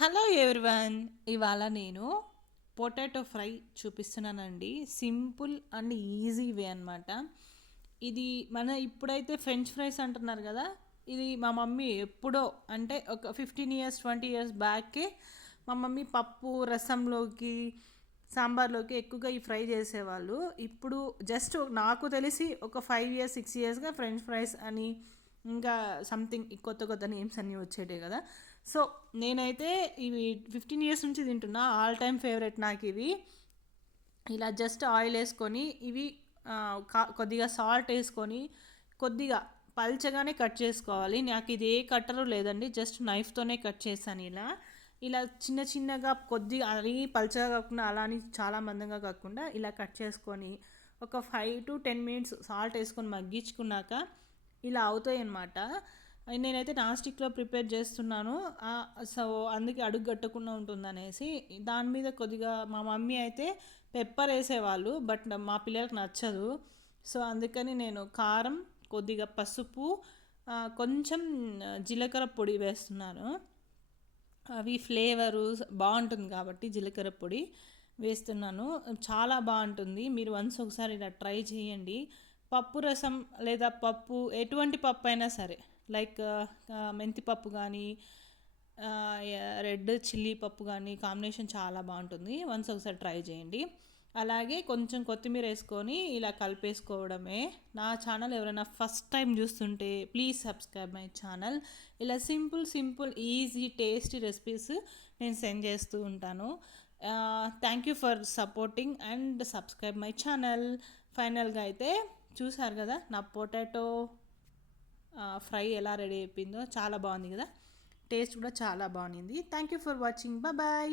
Hello everyone. ఇవాళ నేను potato fry చూపిస్తున్నానండి. సింపుల్ అండ్ ఈజీ వే అనమాట. ఇది ఇప్పుడైతే ఫ్రెంచ్ ఫ్రైస్ అంటున్నారు కదా. ఇది మా మమ్మీ ఎప్పుడో అంటే ఒక 15 ఇయర్స్ 20 ఇయర్స్ బ్యాకే మా మమ్మీ పప్పు రసంలోకి సాంబార్లోకి ఎక్కువగా ఈ ఫ్రై చేసేవాళ్ళు. ఇప్పుడు జస్ట్ నాకు తెలిసి ఒక 5 ఇయర్స్ 6 ఇయర్స్గా ఫ్రెంచ్ ఫ్రైస్ అని ఇంకా సంథింగ్ కొత్త కొత్త నేమ్స్ అన్నీ వచ్చేటివి కదా. సో నేనైతే ఇవి 15 ఇయర్స్ నుంచి తింటున్నా. ఆల్ టైమ్ ఫేవరెట్ నాకు ఇవి. ఇలా జస్ట్ ఆయిల్ వేసుకొని ఇవి కొద్దిగా సాల్ట్ వేసుకొని కొద్దిగా పల్చగానే కట్ చేసుకోవాలి. నాకు ఇది ఏ కట్టరు లేదండి, జస్ట్ నైఫ్తోనే కట్ చేశాను. ఇలా ఇలా చిన్న చిన్నగా కొద్దిగా అది పల్చగా కాకుండా అలా అని చాలా మందంగా కాకుండా ఇలా కట్ చేసుకొని ఒక 5 to 10 minutes సాల్ట్ వేసుకొని మగ్గించుకున్నాక ఇలా అవుతాయి అన్నమాట. నేనైతే నాన్ స్టిక్లో ప్రిపేర్ చేస్తున్నాను. సో అందుకే అడుగు కట్టకుండా ఉంటుందనేసి దాని మీద కొద్దిగా మా మమ్మీ అయితే పెప్పర్ వేసేవాళ్ళు, బట్ మా పిల్లలకు నచ్చదు. సో అందుకని నేను కారం, కొద్దిగా పసుపు, కొంచెం జీలకర్ర పొడి వేస్తున్నాను. అవి ఫ్లేవరు బాగుంటుంది కాబట్టి జీలకర్ర పొడి వేస్తున్నాను. చాలా బాగుంటుంది. మీరు వన్స్ ఒకసారి ఇలా ట్రై చేయండి. పప్పు రసం లేదా పప్పు ఎటువంటి పప్పు అయినా సరే, లైక్ మెంతిపప్పు కానీ రెడ్ చిల్లీ పప్పు కానీ కాంబినేషన్ చాలా బాగుంటుంది. వన్స్ ఒకసారి ట్రై చేయండి. అలాగే కొంచెం కొత్తిమీర వేసుకొని ఇలా కలిపేసుకోవడమే. నా ఛానల్ ఎవరైనా ఫస్ట్ టైం చూస్తుంటే ప్లీజ్ సబ్స్క్రైబ్ మై ఛానల్. ఇలా simple simple easy tasty recipes నేను సెండ్ చేస్తూ ఉంటాను. Thank you for supporting and subscribe my channel. ఫైనల్గా అయితే చూసారు కదా నా పొటాటో ఫ్రై ఎలా రెడీ అయిపోయిందో. చాలా బాగుంది కదా, టేస్ట్ కూడా చాలా బాగుంది. Thank you for watching. Bye.